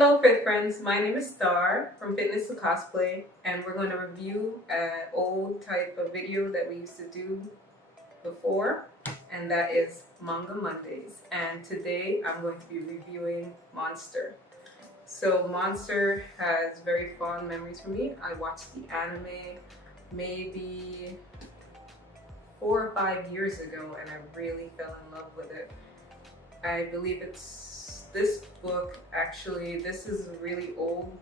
Hello Fit Friends, my name is Star from Fitness to Cosplay, and we're going to review an old type of video that we used to do before, and that is Manga Mondays. And today I'm going to be reviewing Monster. So Monster has very fond memories for me. I watched the anime maybe 4 or 5 years ago and I really fell in love with it. I believe it's this book, actually. This is a really old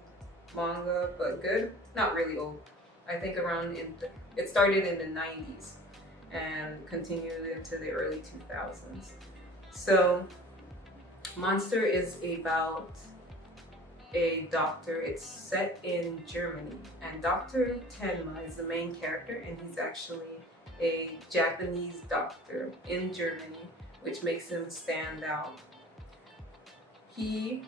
manga, but good. Not really old. I think it started in the 90s and continued into the early 2000s. So Monster is about a doctor. It's set in Germany, and Dr. Tenma is the main character, and he's actually a Japanese doctor in Germany, which makes him stand out. He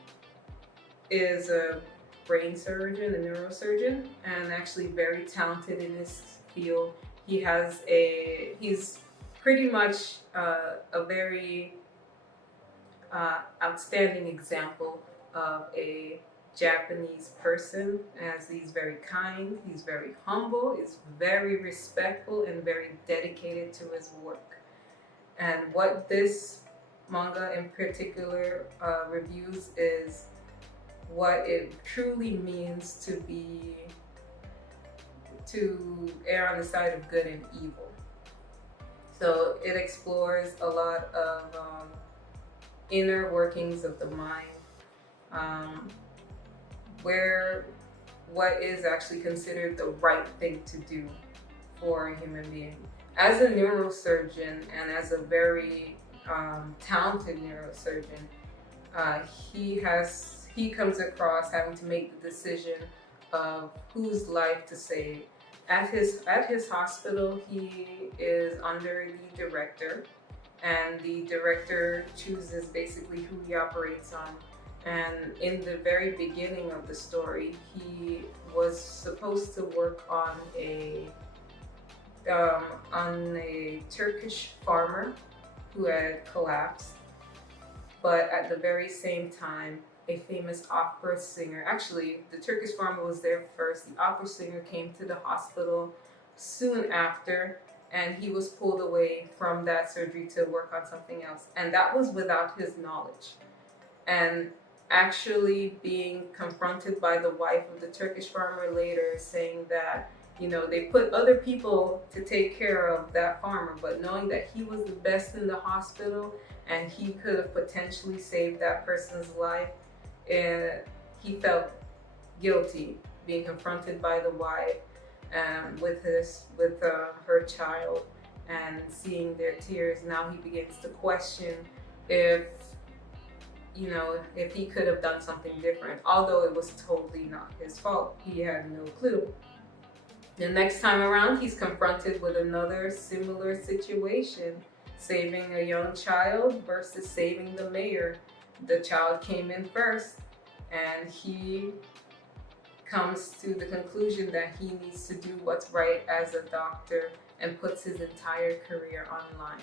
is a brain surgeon, a neurosurgeon, and actually very talented in his field. He's pretty much a very outstanding example of a Japanese person, as he's very kind, he's very humble, he's very respectful, and very dedicated to his work. And what this manga in particular reviews is what it truly means to err on the side of good and evil. So it explores a lot of inner workings of the mind, what is actually considered the right thing to do for a human being. As a neurosurgeon and as a very talented neurosurgeon, he comes across having to make the decision of whose life to save. At his hospital, he is under the director, and the director chooses basically who he operates on. And in the very beginning of the story, he was supposed to work on a Turkish farmer who had collapsed, but at the very same time, a famous opera singer, actually the Turkish farmer was there first, the opera singer came to the hospital soon after, and he was pulled away from that surgery to work on something else, and that was without his knowledge. And actually being confronted by the wife of the Turkish farmer later, saying that, you know, they put other people to take care of that farmer, but knowing that he was the best in the hospital and he could have potentially saved that person's life, he felt guilty being confronted by the wife with her child, and seeing their tears. Now he begins to question if he could have done something different, although it was totally not his fault. He had no clue. The next time around, he's confronted with another similar situation, saving a young child versus saving the mayor. The child came in first, and he comes to the conclusion that he needs to do what's right as a doctor and puts his entire career online,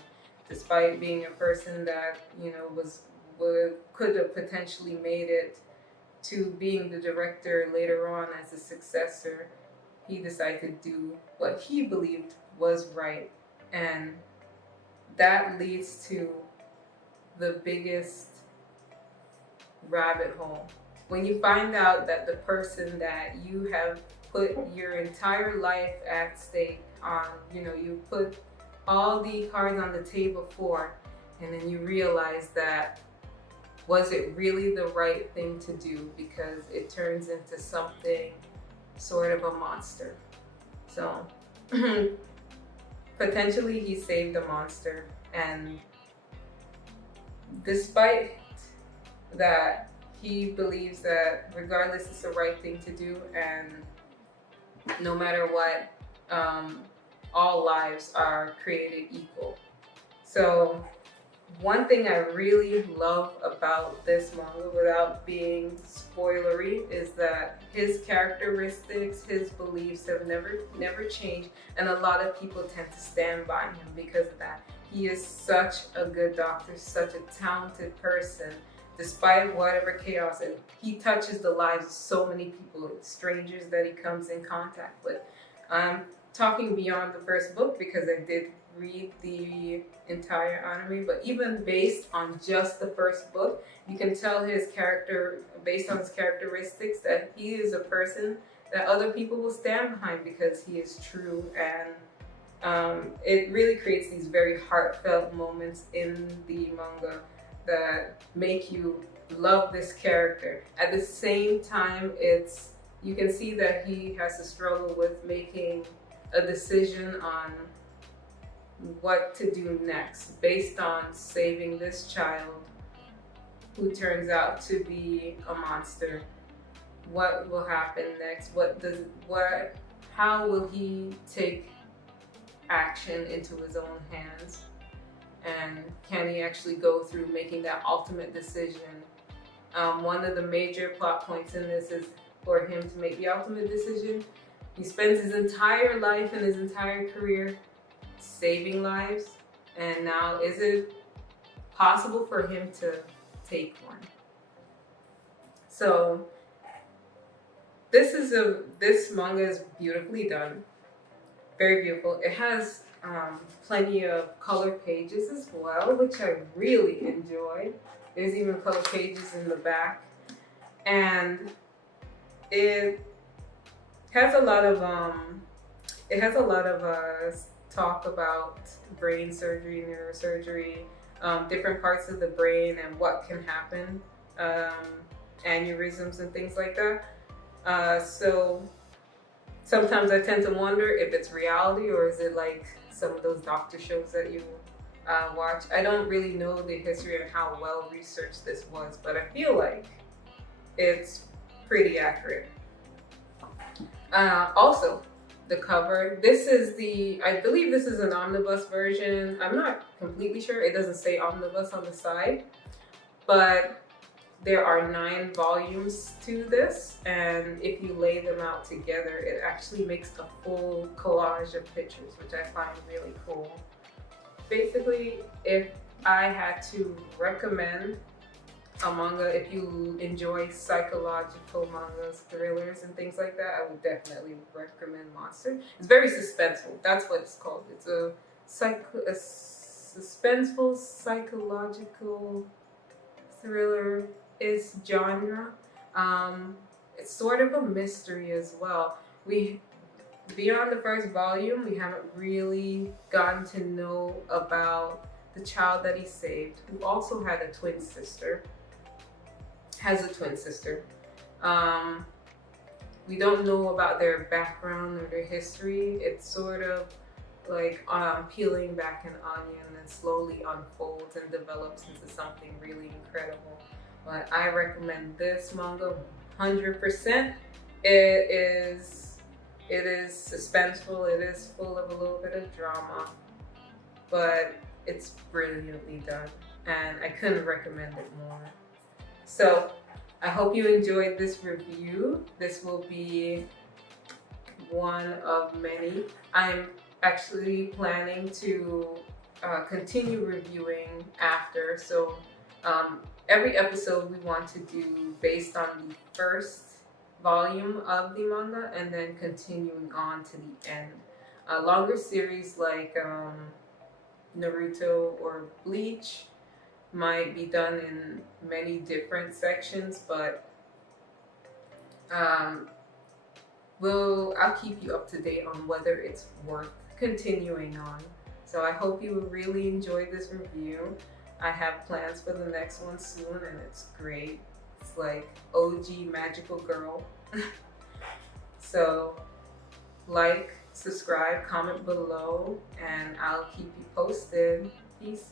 despite being a person that, could have potentially made it to being the director later on as a successor. He decided to do what he believed was right, and that leads to the biggest rabbit hole. When you find out that the person that you have put your entire life at stake on, you put all the cards on the table for, and then you realize that, was it really the right thing to do? Because it turns into something sort of a monster. So potentially he saved a monster, and despite that, he believes that regardless, it's the right thing to do, and no matter what, all lives are created equal. So one thing I really love about this manga, without being spoilery, is that his characteristics, his beliefs have never changed, and a lot of people tend to stand by him because of that. He is such a good doctor, such a talented person, despite whatever chaos, and he touches the lives of so many people, strangers that he comes in contact with. I'm talking beyond the first book because I did read the entire anime, but even based on just the first book, you can tell his character, based on his characteristics, that he is a person that other people will stand behind because he is true, and it really creates these very heartfelt moments in the manga that make you love this character. At the same time, you can see that he has to struggle with making a decision on what to do next based on saving this child who turns out to be a monster. What will happen next? How will he take action into his own hands? And can he actually go through making that ultimate decision? One of the major plot points in this is for him to make the ultimate decision. He spends his entire life and his entire career saving lives, and now is it possible for him to take one? So this manga is beautifully done, very beautiful. It has plenty of color pages as well, which I really enjoy. There's even color pages in the back, and it has a lot of talk about brain surgery, neurosurgery, different parts of the brain and what can happen, aneurysms and things like that. So sometimes I tend to wonder if it's reality or is it like some of those doctor shows that you watch. I don't really know the history and how well researched this was, but I feel like it's pretty accurate. Also, the cover. I believe this is an omnibus version. I'm not completely sure. It doesn't say omnibus on the side, but there are 9 volumes to this, and if you lay them out together, it actually makes a full collage of pictures, which I find really cool. Basically, if I had to recommend a manga, if you enjoy psychological mangas, thrillers, and things like that, I would definitely recommend Monster. It's very suspenseful. That's what it's called. It's a suspenseful psychological thriller is genre. It's sort of a mystery as well. Beyond the first volume, we haven't really gotten to know about the child that he saved, who also had a twin sister. We don't know about their background or their history. It's sort of like peeling back an onion and slowly unfolds and develops into something really incredible. But I recommend this manga 100%. It is suspenseful. It is full of a little bit of drama, but it's brilliantly done, and I couldn't recommend it more. So I hope you enjoyed this review. This will be one of many. I'm actually planning to continue reviewing after. So every episode we want to do based on the first volume of the manga and then continuing on to the end. Longer series like Naruto or Bleach might be done in many different sections, but I'll keep you up to date on whether it's worth continuing on. So I hope you really enjoyed this review. I have plans for the next one soon, and it's great. It's like OG Magical Girl. So like, subscribe, comment below, and I'll keep you posted. Peace.